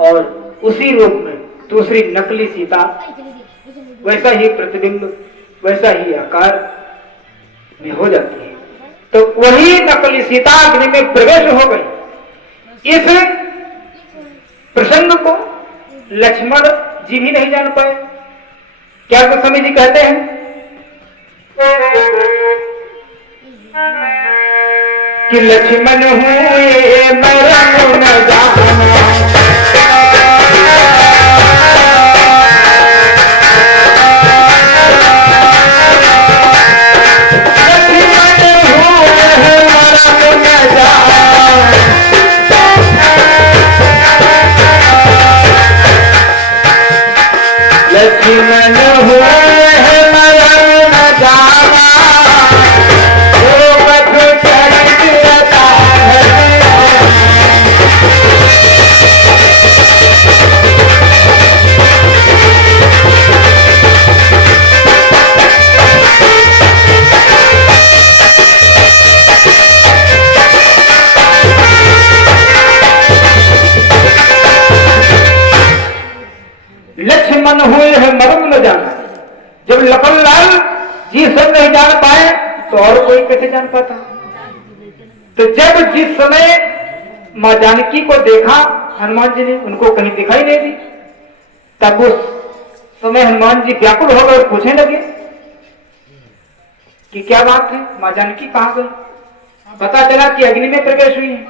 और उसी रूप में दूसरी नकली सीता वैसा ही प्रतिबिंब, वैसा ही आकार में हो जाती है। तो वही नकली सीता अग्नि में प्रवेश हो गई। इस प्रसंग को लक्ष्मण जी भी नहीं जान पाए। क्या गोस्वामी जी कहते हैं कि लक्ष्मण हुए मरण न जाना, लक्ष्मण हुए हैं मरण न जाना, वो पथ चरित्रता है। लक्ष्मण हुए हैं मरण न जाना। जब लखन लाल जी सब नहीं जान पाए तो और कोई कैसे जान पाता। तो जब जिस समय मां जानकी को देखा हनुमान जी ने, उनको कहीं दिखाई नहीं दी, तब उस समय हनुमान जी व्याकुल हो गए और पूछने लगे कि क्या बात है, मां जानकी कहां गई। पता चला कि अग्नि में प्रवेश हुई है।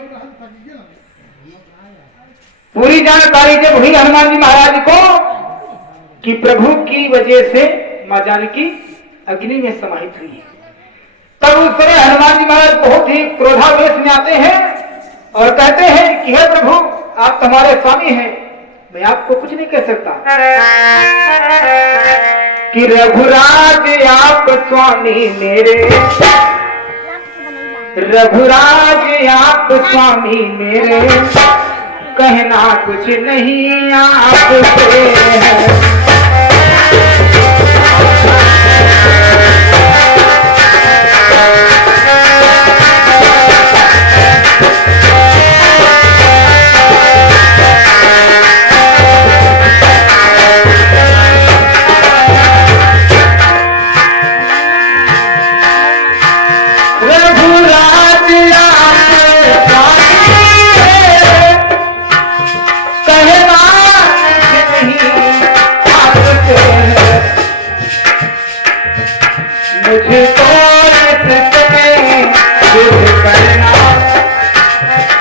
पूरी जानकारी जब हुई हनुमान जी महाराज को कि प्रभु की वजह से मां जानकी अग्नि में समाहित हुई है, तब उस समय हनुमान जी महाराज बहुत ही क्रोधावेश में आते हैं और कहते हैं कि हे प्रभु, आप हमारे स्वामी हैं, मैं आपको कुछ नहीं कह सकता। कि रघुराज आप स्वामी मेरे, रघुराज आप स्वामी मेरे, कहना कुछ नहीं आपसे है।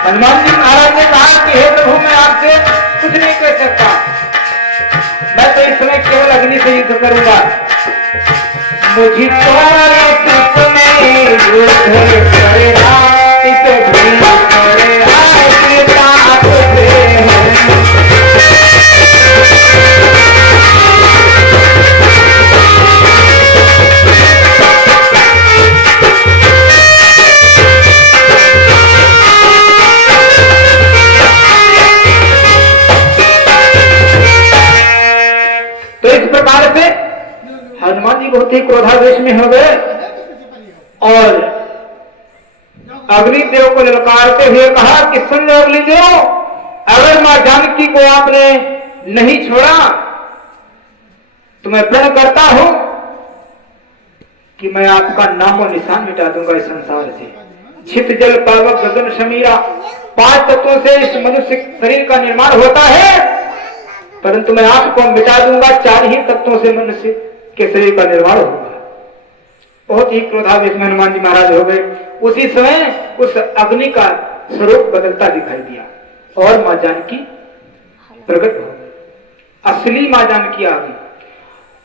हनुमान जी महाराज ने कहा कि हे प्रभु, मैं आपसे कुछ नहीं कह सकता, मैं तो इस समय केवल अग्नि से युद्ध करूंगा। मुझे तो युद्ध करेगा, इसे करेगा हनुमान जी बहुत ही क्रोधावेश में हो गए और अग्निदेव को ललकारते हुए कहा कि सुन लो अग्निदेव, अगर मां जानकी को आपने नहीं छोड़ा तो मैं प्रण करता हूं कि मैं आपका नामो निशान मिटा दूंगा इस संसार से। छित जल पावक गगन समीरा, 5 तत्वों से इस मनुष्य शरीर का निर्माण होता है, परंतु मैं आपको मिटा दूंगा, 4 ही तत्वों से मनुष्य के शरीर का निर्माण होगा। बहुत ही क्रोधावेश में हनुमान जी महाराज हो गए। उसी समय उस अग्नि का स्वरूप बदलता दिखाई दिया और मां जानकी प्रकट हो गई। असली मां जानकी आ गई।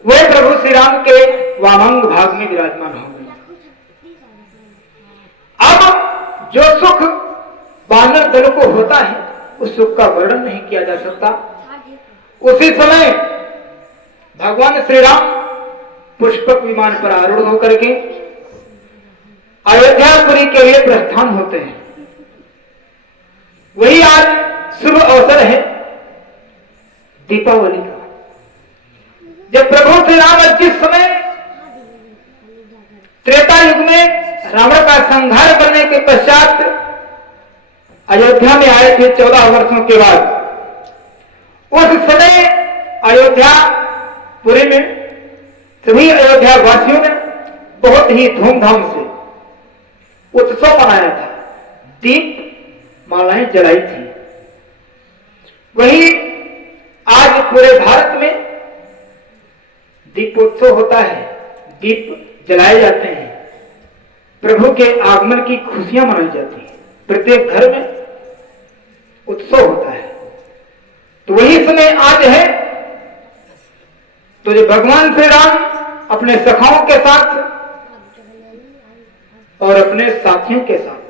वह प्रभु श्री राम के वामांग भाग में विराजमान हो गई। अब जो सुख वानर दल को होता है उस सुख का वर्णन नहीं किया जा सकता। उसी समय भगवान श्री राम पुष्पक विमान पर आरूढ़ होकर के अयोध्यापुरी के लिए प्रस्थान होते हैं। वही आज शुभ अवसर है दीपावली का, जब प्रभु श्री राम जिस समय त्रेता युग में रावण का संहार करने के पश्चात अयोध्या में आए थे 14 वर्षों के बाद, उस समय अयोध्यापुरी में सभी अयोध्या वासियों ने बहुत ही धूमधाम से उत्सव मनाया था, दीप मालाएं जलाई थी। वही आज पूरे भारत में दीपोत्सव होता है, दीप जलाए जाते हैं, प्रभु के आगमन की खुशियां मनाई जाती हैं, प्रत्येक घर में उत्सव होता है। तो वही समय आज है। तो जो भगवान श्री राम अपने सखाओं के साथ और अपने साथियों के साथ,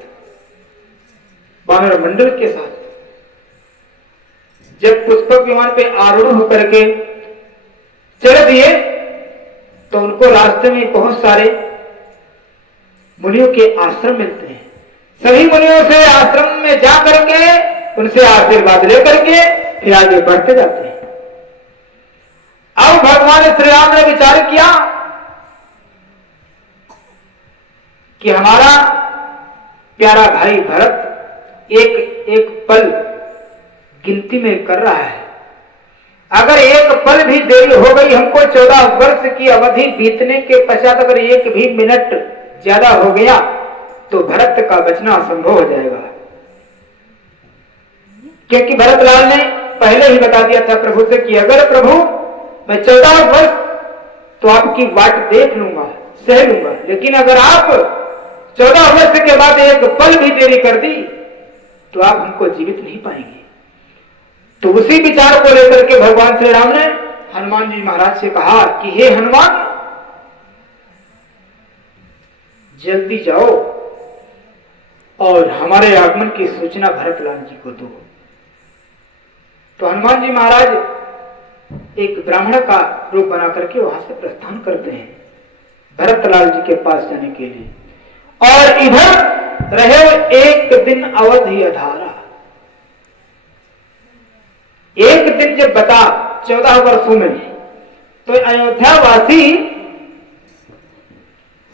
वानर मंडल के साथ जब पुष्पक विमान पे आरूढ़ होकर के चढ़ दिए तो उनको रास्ते में बहुत सारे मुनियों के आश्रम मिलते हैं। सभी मुनियों से आश्रम में जा करके उनसे आशीर्वाद लेकर के फिर आगे बढ़ते जाते हैं। अब भगवान श्री राम ने विचार किया कि हमारा प्यारा भाई भरत एक एक पल गिनती में कर रहा है, अगर एक पल भी देरी हो गई, हमको 14 वर्ष की अवधि बीतने के पश्चात अगर एक भी मिनट ज्यादा हो गया तो भरत का बचना असंभव हो जाएगा। क्योंकि भरतलाल ने पहले ही बता दिया था प्रभु से कि अगर प्रभु मैं 14 वर्ष तो आपकी वाट देख लूंगा, सह लूंगा, लेकिन अगर आप 14 वर्ष के बाद एक पल भी देरी कर दी तो आप हमको जीवित नहीं पाएंगे। तो उसी विचार को लेकर के भगवान श्री राम ने हनुमान जी महाराज से कहा कि हे हनुमान, जल्दी जाओ और हमारे आगमन की सूचना भरतलाल जी को दो। तो हनुमान जी महाराज एक ब्राह्मण का रूप बना करके वहां से प्रस्थान करते हैं भरतलाल जी के पास जाने के लिए। और इधर रहे एक दिन अवधि अधारा। एक दिन जब बता 14 वर्षों में, तो अयोध्या वासी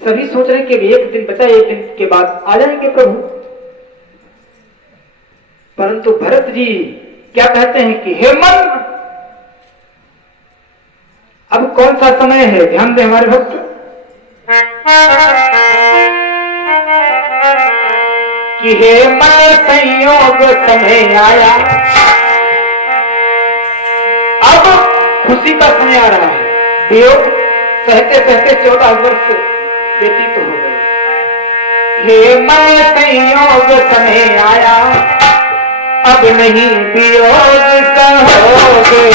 सभी सोच रहे कि एक दिन बचा, एक दिन के बाद आ जाएंगे प्रभु। परंतु भरत जी क्या कहते हैं कि हे मन, अब कौन सा समय है, ध्यान दें हमारे भक्त, कि हे मन संयोग समय आया, अब खुशी का समय आ रहा है। वियोग सहते सहते 14 वर्ष व्यतीत हो गए। हे मन संयोग समय आया, अब नहीं वियोग सहोगे।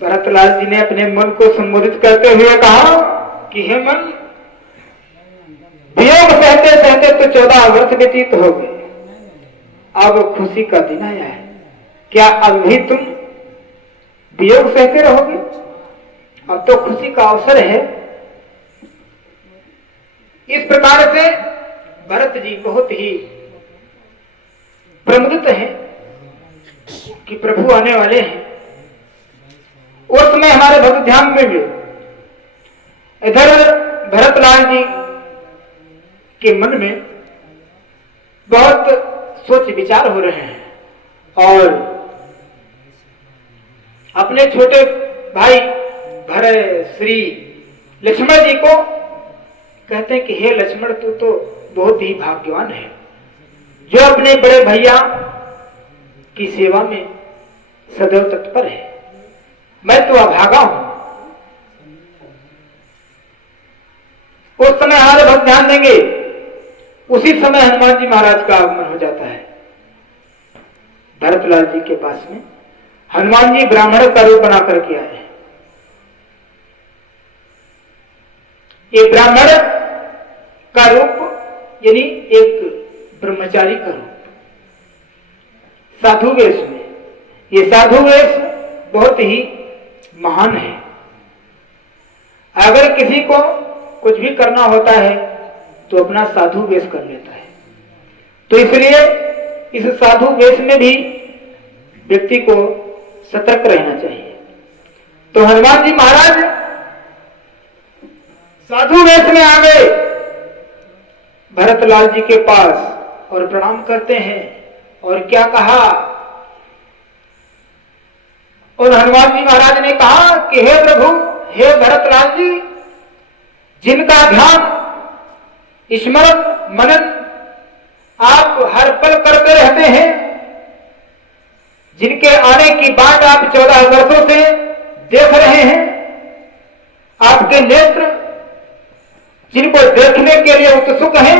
भरतलाल जी ने अपने मन को संबोधित करते हुए कहा कि हे मन, वियोग सहते सहते तो 14 वर्ष व्यतीत हो गए, अब खुशी का दिन आया है। क्या अब भी तुम वियोग सहते रहोगे? अब तो खुशी का अवसर है। इस प्रकार से भरत जी बहुत ही प्रमुदित हैं कि प्रभु आने वाले हैं। उस समय हमारे भक्त ध्यान में भी इधर भरतलाल जी के मन में बहुत सोच विचार हो रहे हैं और अपने छोटे भाई भरे श्री लक्ष्मण जी को कहते हैं कि हे लक्ष्मण, तू तो बहुत ही भाग्यवान है जो अपने बड़े भैया की सेवा में सदैव तत्पर है। मैं तो अभागा हूं। उस समय हमारे भक्त ध्यान देंगे, उसी समय हनुमान जी महाराज का आगमन हो जाता है भरतलाल जी के पास में। हनुमान जी ब्राह्मण का रूप बना करके आए हैं। ये ब्राह्मण का रूप यानी एक ब्रह्मचारी का रूप, साधु वेश में। ये साधु वेश बहुत ही महान है। अगर किसी को कुछ भी करना होता है तो अपना साधु वेश कर लेता है। तो इसलिए इस साधु वेश में भी व्यक्ति को सतर्क रहना चाहिए। तो हनुमान जी महाराज साधु वेश में आ गए भरतलाल जी के पास और प्रणाम करते हैं। और क्या कहा? और हनुमान जी महाराज ने कहा कि हे प्रभु, हे भरतलाल जी, जिनका ध्यान स्मरण मनन आप हर पल करते रहते हैं, जिनके आने की बात आप 14 वर्षों से देख रहे हैं, आपके नेत्र जिनको देखने के लिए उत्सुक हैं,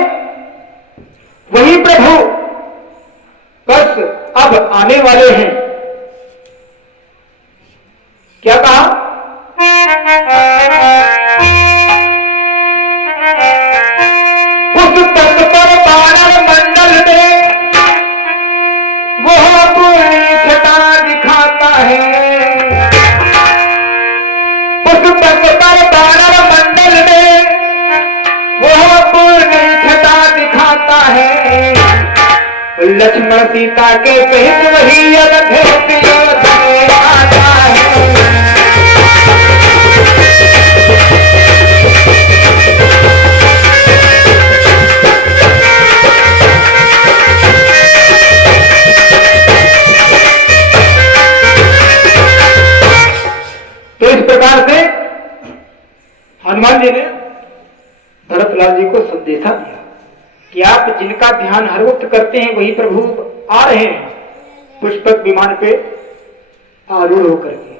वही प्रभु बस अब आने वाले हैं। क्या कहा? उस तट पर बानर मंडल में वह पूरी छटा दिखाता है। उस तट पर बानर मंडल में वह पूरी छटा दिखाता है। लक्ष्मण सीता के सहित वही अयोध्या में आता है। तो इस प्रकार से हनुमान जी ने भरतलाल जी को संदेशा दिया कि आप जिनका ध्यान हर वक्त करते हैं वही प्रभु आ रहे हैं पुष्पक विमान पे आरूढ़ होकर के।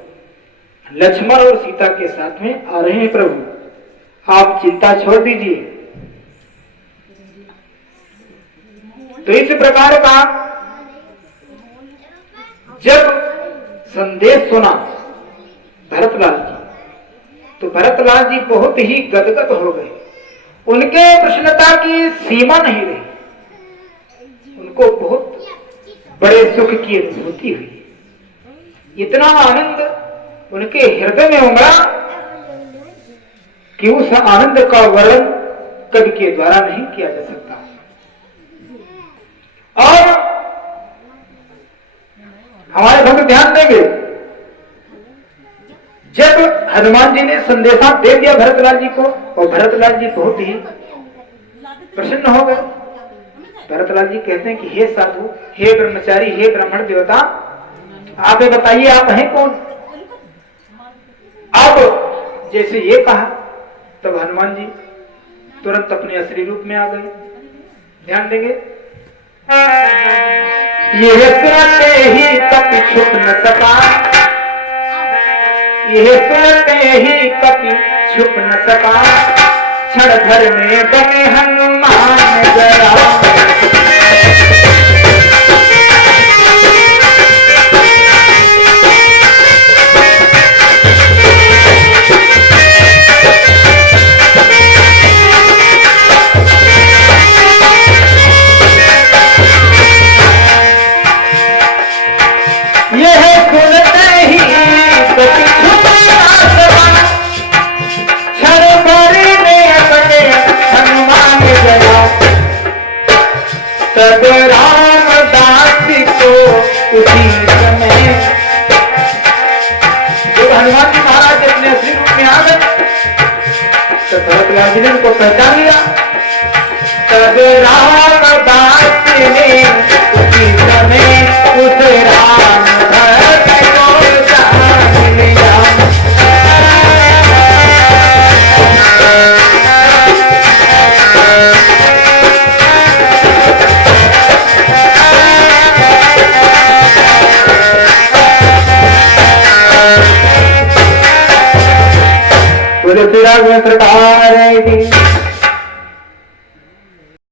लक्ष्मण और सीता के साथ में आ रहे हैं प्रभु, आप चिंता छोड़ दीजिए। तो इस प्रकार का जब संदेश सुना भरतलाल जी, तो भरतलाल जी बहुत ही गदगद हो गए। उनके प्रसन्नता की सीमा नहीं रही। उनको बहुत बड़े सुख की अनुभूति हुई। इतना आनंद उनके हृदय में उमड़ा कि उस आनंद का वर्णन कवि के द्वारा नहीं किया जा सकता। और हमारे भक्त ध्यान देंगे, जब हनुमान जी ने संदेशा दे दिया भरतलाल जी को, और भरतलाल जी बहुत ही प्रसन्न हो गए। भरतलाल जी कहते हैं कि हे साधु, हे ब्रह्मचारी, हे ब्राह्मण देवता, आप ये बताइए आप हैं कौन? अब जैसे ये कहा तब हनुमान जी तुरंत अपने असली रूप में आ गए। ध्यान देंगे, ये सुनते ही कपि छुप न सका, ये सुनते ही कपि छुप न सका, क्षण भर में बने हनुमान जरा। तब रामदास को उसी समय जब हनुमान जी महाराज अपने असली रूप में आ गए तो भरतलाल जी ने उनको पहचान लिया। तब रामदास ने उसी समय उस राम भक्त को जान लिया। बोलो श्री राघवेंद्र सरकार की।